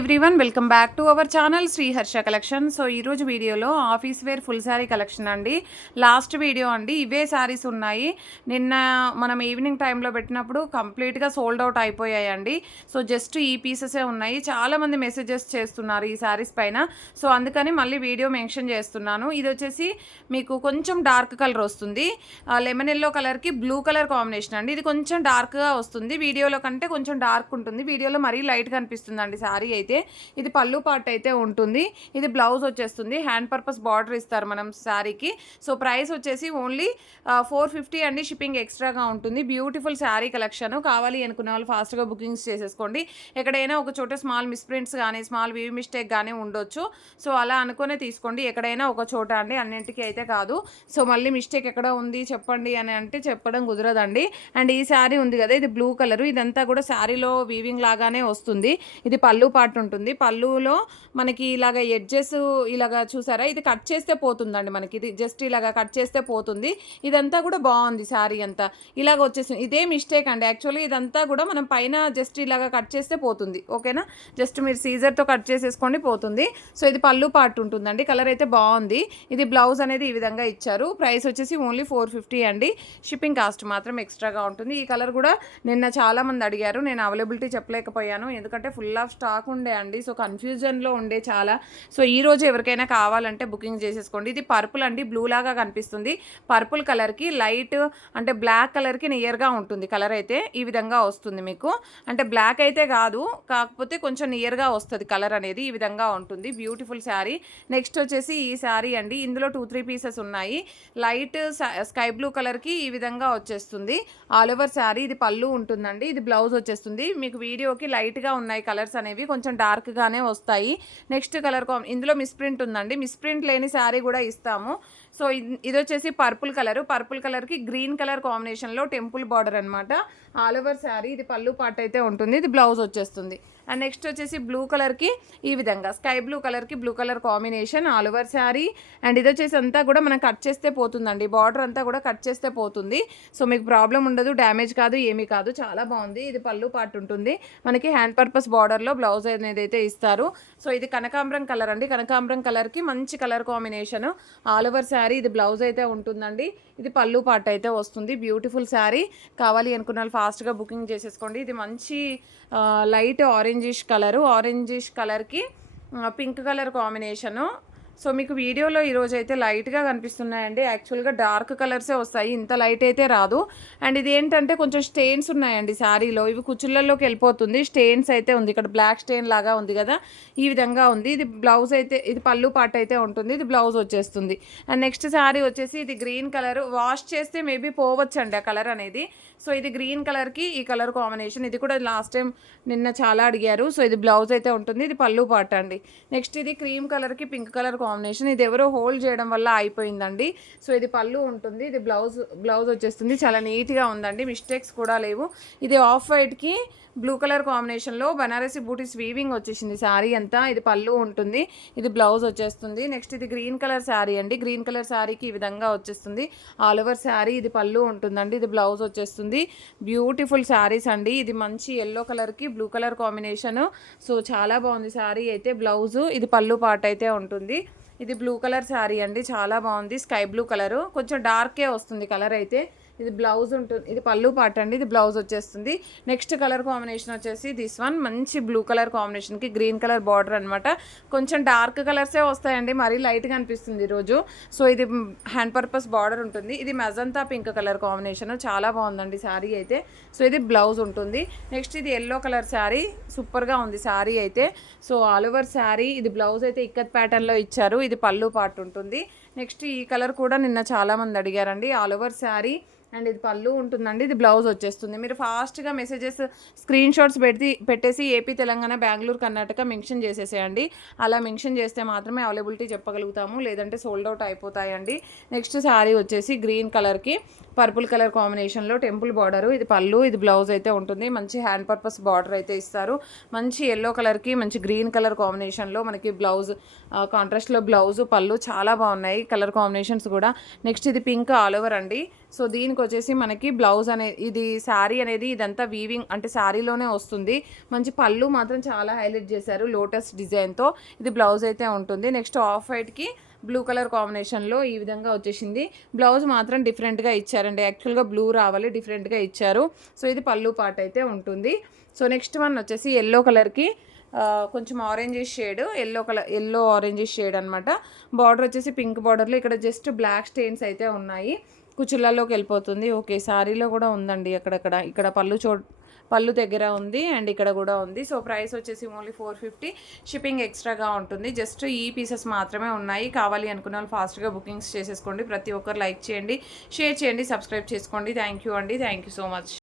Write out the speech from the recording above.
Everyone welcome back to our channel Shri Harsha collection. So ఈరోజు వీడియోలో office wear full sari collection అండి. Last video అండి, ఇవే శారీస్ ఉన్నాయి. నిన్న మనం ఈవినింగ్ టైంలో పెట్టినప్పుడు కంప్లీట్గా సోల్డ్ అవుట్ అయిపోయాయండి. సో జస్ట్ ఈ పీసెసే ఉన్నాయి. చాలామంది మెసేజెస్ చేస్తున్నారు ఈ శారీస్ పైన. సో అందుకని మళ్ళీ వీడియో మెన్షన్ చేస్తున్నాను. ఇది వచ్చేసి మీకు కొంచెం డార్క్ కలర్ వస్తుంది, లెమన్ ఎల్లో కలర్కి బ్లూ కలర్ కాంబినేషన్ అండి. ఇది కొంచెం డార్క్గా వస్తుంది, వీడియోలో కంటే కొంచెం డార్క్ ఉంటుంది. వీడియోలో మరీ లైట్గా అనిపిస్తుందండి శారీ అయితే. ఇది పళ్ళు పార్ట్ అయితే ఉంటుంది. ఇది బ్లౌజ్ వచ్చేస్తుంది. హ్యాండ్ పర్పస్ బార్డర్ ఇస్తారు మనం శారీకి. సో ప్రైస్ వచ్చేసి ఓన్లీ 450 అండి. షిప్పింగ్ ఎక్స్ట్రాగా ఉంటుంది. Beautiful sari collection. కావాలి అనుకున్న వాళ్ళు ఫాస్ట్గా బుకింగ్స్ చేసేసుకోండి. ఎక్కడైనా ఒక చోట స్మాల్ మిస్ప్రింట్స్ కానీ స్మాల్ వీవ్ మిస్టేక్ కానీ ఉండొచ్చు. సో అలా అనుకునే తీసుకోండి. ఎక్కడైనా ఒక చోట అండి, అన్నింటికి అయితే కాదు. సో మళ్ళీ మిస్టేక్ ఎక్కడ ఉంది చెప్పండి అని అంటే చెప్పడం కుదరదండి. అండ్ ఈ శారీ ఉంది కదా, ఇది బ్లూ కలర్. ఇదంతా కూడా శారీలో వీవింగ్ లాగానే వస్తుంది. ఇది పళ్ళు పార్ట్ ఉంటుంది. పళ్ళులో మనకి ఇలాగ ఎడ్జెస్ ఇలాగ చూసారా, ఇది కట్ చేస్తే పోతుందండి మనకి. ఇది జస్ట్ ఇలాగ కట్ చేస్తే పోతుంది. ఇదంతా కూడా బాగుంది శారీ అంతా. ఇలాగ వచ్చేసింది. ఇదే మిస్టేక్ అండి యాక్చువల్లీ. ఇదంతా కూడా మనం పైన జస్ట్ ఇలాగ కట్ చేస్తే పోతుంది. ఓకేనా, జస్ట్ మీరు సీజర్తో కట్ చేసేసుకోండి పోతుంది. సో ఇది పళ్ళు పార్ట్ ఉంటుందండి. కలర్ అయితే బాగుంది. ఇది బ్లౌజ్ అనేది ఈ విధంగా ఇచ్చారు. ప్రైస్ వచ్చేసి ఓన్లీ 450 అండి. షిప్పింగ్ కాస్ట్ మాత్రం ఎక్స్ట్రాగా ఉంటుంది. ఈ కలర్ కూడా నిన్న చాలామంది అడిగారు, నేను అవైలబిలిటీ చెప్పలేకపోయాను ఎందుకంటే ఫుల్ ఆఫ్ స్టాక్ ఉండే అండి. సో కన్ఫ్యూజన్లో ఉండే చాలా. సో ఈరోజు ఎవరికైనా కావాలంటే బుకింగ్ చేసేసుకోండి. ఇది పర్పుల్ అండి, బ్లూ లాగా కనిపిస్తుంది. పర్పుల్ కలర్కి లైట్ అంటే బ్లాక్ కలర్కి నియర్గా ఉంటుంది. కలర్ అయితే ఈ విధంగా వస్తుంది మీకు. అంటే బ్లాక్ అయితే కాదు, కాకపోతే కొంచెం నియర్గా వస్తుంది కలర్ అనేది. ఈ విధంగా ఉంటుంది. బ్యూటిఫుల్ శారీ. నెక్స్ట్ వచ్చేసి ఈ శారీ అండి. ఇందులో 2-3 పీసెస్ ఉన్నాయి. లైట్ స్కై బ్లూ కలర్కి ఈ విధంగా వచ్చేస్తుంది. All over sari. ఇది పళ్ళు ఉంటుందండి. ఇది బ్లౌజ్ వచ్చేస్తుంది. మీకు వీడియోకి లైట్గా ఉన్నాయి కలర్స్ అనేవి, కొంచెం డార్క్గానే వస్తాయి. నెక్స్ట్ కలర్ ఇందులో మిస్ప్రింట్ ఉందండి. మిస్ప్రింట్ లేని శారీ కూడా ఇస్తాము. సో ఇది వచ్చేసి పర్పుల్ కలర్. పర్పుల్ కలర్కి గ్రీన్ కలర్ కాంబినేషన్లో టెంపుల్ బార్డర్ అనమాట. All over sari. ఇది పళ్ళు పార్ట్ అయితే ఉంటుంది. ఇది బ్లౌజ్ వచ్చేస్తుంది. అండ్ నెక్స్ట్ వచ్చేసి బ్లూ కలర్కి ఈ విధంగా స్కై బ్లూ కలర్కి blue colour combination all over sari. And ఇది వచ్చేసి అంతా కూడా మనం కట్ చేస్తే పోతుందండి. బార్డర్ అంతా కూడా కట్ చేస్తే పోతుంది. సో మీకు ప్రాబ్లం ఉండదు, డ్యామేజ్ కాదు, ఏమీ కాదు. చాలా బాగుంది. ఇది పళ్ళు పార్ట్ ఉంటుంది. మనకి హ్యాండ్ పర్పస్ బార్డర్లో బ్లౌజ్ అనేది అయితే ఇస్తారు. సో ఇది కనకాంబరం కలర్ అండి. కనకాంబరం కలర్కి మంచి colour combination all over sari. ఇది బ్లౌజ్ అయితే ఉంటుందండి. ఇది పళ్ళు పార్ట్ అయితే వస్తుంది. బ్యూటిఫుల్ శారీ. కావాలి అనుకున్న వాళ్ళు ఫాస్ట్గా బుకింగ్ చేసేసుకోండి. ఇది మంచి లైట్ ఆరెంజిష్ కలరు. ఆరెంజిష్ కలర్కి పింక్ కలర్ కాంబినేషను. సో మీకు వీడియోలో ఈరోజు అయితే లైట్గా కనిపిస్తున్నాయండి. యాక్చువల్గా డార్క్ కలర్సే వస్తాయి, ఇంత లైట్ అయితే రాదు. అండ్ ఇది ఏంటంటే కొంచెం స్టెయిన్స్ ఉన్నాయండి శారీలో. ఇవి కుచ్చుళ్ళలోకి వెళ్ళిపోతుంది. స్టెయిన్స్ అయితే ఉంది. ఇక్కడ బ్లాక్ స్టెయిన్ లాగా ఉంది కదా, ఈ విధంగా ఉంది. ఇది బ్లౌజ్ అయితే, ఇది పళ్ళు పార్ట్ అయితే ఉంటుంది. ఇది బ్లౌజ్ వచ్చేస్తుంది. అండ్ నెక్స్ట్ శారీ వచ్చేసి ఇది గ్రీన్ కలర్. వాష్ చేస్తే మేబీ పోవచ్చండి ఆ కలర్ అనేది. సో ఇది గ్రీన్ కలర్కి ఈ కలర్ కాంబినేషన్. ఇది కూడా లాస్ట్ టైం నిన్న చాలా అడిగారు. సో ఇది బ్లౌజ్ అయితే ఉంటుంది. ఇది పళ్ళు పార్ట్ అండి. నెక్స్ట్ ఇది క్రీమ్ కలర్కి పింక్ కలర్ కాంబినేషన్. ఇది ఎవరో హోల్డ్ చేయడం వల్ల అయిపోయిందండి. సో ఇది పళ్ళు ఉంటుంది. ఇది బ్లౌజ్ వచ్చేస్తుంది. చాలా నీట్గా ఉందండి, మిస్టేక్స్ కూడా లేవు. ఇది ఆఫ్ వైట్కి బ్లూ కలర్ కాంబినేషన్లో బనారసి బూటీస్ వీవింగ్ వచ్చేసింది శారీ అంతా. ఇది పళ్ళు ఉంటుంది. ఇది బ్లౌజ్ వచ్చేస్తుంది. నెక్స్ట్ ఇది గ్రీన్ కలర్ శారీ అండి. గ్రీన్ కలర్ శారీకి ఈ విధంగా వచ్చేస్తుంది ఆల్ ఓవర్ శారీ. ఇది పళ్ళు ఉంటుందండి. ఇది బ్లౌజ్ వచ్చేస్తుంది. బ్యూటిఫుల్ శారీస్ అండి. ఇది మంచి ఎల్లో కలర్కి బ్లూ కలర్ కాంబినేషన్. సో చాలా బాగుంది శారీ అయితే. బ్లౌజు ఇది పళ్ళు పార్ట్ అయితే ఉంటుంది. ఇది బ్లూ కలర్ శారీ అండి. చాలా బాగుంది. స్కై బ్లూ కలరు, కొంచెం డార్కే వస్తుంది కలర్ అయితే. ఇది బ్లౌజ్ ఉంటుంది. ఇది పళ్ళు పార్ట్ అండి. ఇది బ్లౌజ్ వచ్చేస్తుంది. నెక్స్ట్ కలర్ కాంబినేషన్ వచ్చేసి దిస్ వన్. మంచి బ్లూ కలర్ కాంబినేషన్కి గ్రీన్ కలర్ బార్డర్ అనమాట. కొంచెం డార్క్ కలర్సే వస్తాయండి, మరీ లైట్గా అనిపిస్తుంది ఈరోజు. సో ఇది హ్యాండ్ పర్పస్ బార్డర్ ఉంటుంది. ఇది మెజంతా పింక్ కలర్ కాంబినేషన్. చాలా బాగుందండి శారీ అయితే. సో ఇది బ్లౌజ్ ఉంటుంది. నెక్స్ట్ ఇది ఎల్లో కలర్ శారీ. సూపర్గా ఉంది శారీ అయితే. So all over sari. ఇది బ్లౌజ్ అయితే ఇక్కత్ ప్యాటర్న్లో ఇచ్చారు. ఇది పళ్ళు పార్ట్ ఉంటుంది. నెక్స్ట్ ఈ కలర్ కూడా నిన్న చాలామంది అడిగారండి. All over sari. అండ్ ఇది పళ్ళు ఉంటుందండి. ఇది బ్లౌజ్ వచ్చేస్తుంది. మీరు ఫాస్ట్గా మెసేజెస్ స్క్రీన్ షాట్స్ పెట్టేసి ఏపీ, తెలంగాణ, బెంగళూరు, కర్ణాటక మెన్షన్ చేసేసేయండి. అలా మెన్షన్ చేస్తే మాత్రమే అవైలబిలిటీ చెప్పగలుగుతాము, లేదంటే సోల్డ్ అవుట్ అయిపోతాయండి. నెక్స్ట్ శారీ వచ్చేసి గ్రీన్ కలర్కి పర్పుల్ కలర్ కాంబినేషన్లో టెంపుల్ బార్డరు. ఇది పళ్ళు, ఇది బ్లౌజ్ అయితే ఉంటుంది. మంచి హ్యాండ్ పర్పస్ బార్డర్ అయితే ఇస్తారు. మంచి ఎల్లో కలర్కి మంచి గ్రీన్ కలర్ కాంబినేషన్లో మనకి బ్లౌజ్, కాంట్రాస్ట్లో బ్లౌజు, పళ్ళు చాలా బాగున్నాయి కలర్ కాంబినేషన్స్ కూడా. నెక్స్ట్ ఇది పింక్ ఆల్ ఓవర్ అండి. సో దీనికి వచ్చేసి మనకి బ్లౌజ్ అనేది, ఇది శారీ అనేది ఇదంతా వీవింగ్ అంటే శారీలోనే వస్తుంది. మంచి పళ్ళు మాత్రం చాలా హైలైట్ చేశారు లోటస్ డిజైన్తో. ఇది బ్లౌజ్ అయితే ఉంటుంది. నెక్స్ట్ ఆఫ్ వైట్కి బ్లూ కలర్ కాంబినేషన్లో ఈ విధంగా వచ్చేసింది. బ్లౌజ్ మాత్రం డిఫరెంట్గా ఇచ్చారండి. యాక్చువల్గా బ్లూ రావాలి, డిఫరెంట్గా ఇచ్చారు. సో ఇది పళ్ళు పార్ట్ అయితే ఉంటుంది. సో నెక్స్ట్ వన్ వచ్చేసి ఎల్లో కలర్కి కొంచెం orange shade, yellow orange shade అనమాట. బార్డర్ వచ్చేసి పింక్ బార్డర్లో ఇక్కడ జస్ట్ బ్లాక్ స్టెయిన్స్ అయితే ఉన్నాయి. కుచుళ్ళలోకి వెళ్ళిపోతుంది. ఓకే, శారీలో కూడా ఉందండి అక్కడక్కడ. ఇక్కడ పళ్ళు దగ్గర ఉంది అండ్ ఇక్కడ కూడా ఉంది. సో ప్రైస్ వచ్చేసి ఓన్లీ 450. షిప్పింగ్ ఎక్స్ట్రాగా ఉంటుంది. జస్ట్ ఈ పీసెస్ మాత్రమే ఉన్నాయి. కావాలి అనుకున్న వాళ్ళు ఫాస్ట్గా బుకింగ్స్ చేసేసుకోండి. ప్రతి ఒక్కరు లైక్ చేయండి, షేర్ చేయండి, సబ్స్క్రైబ్ చేసుకోండి. థ్యాంక్ యూ అండి. Thank you so much.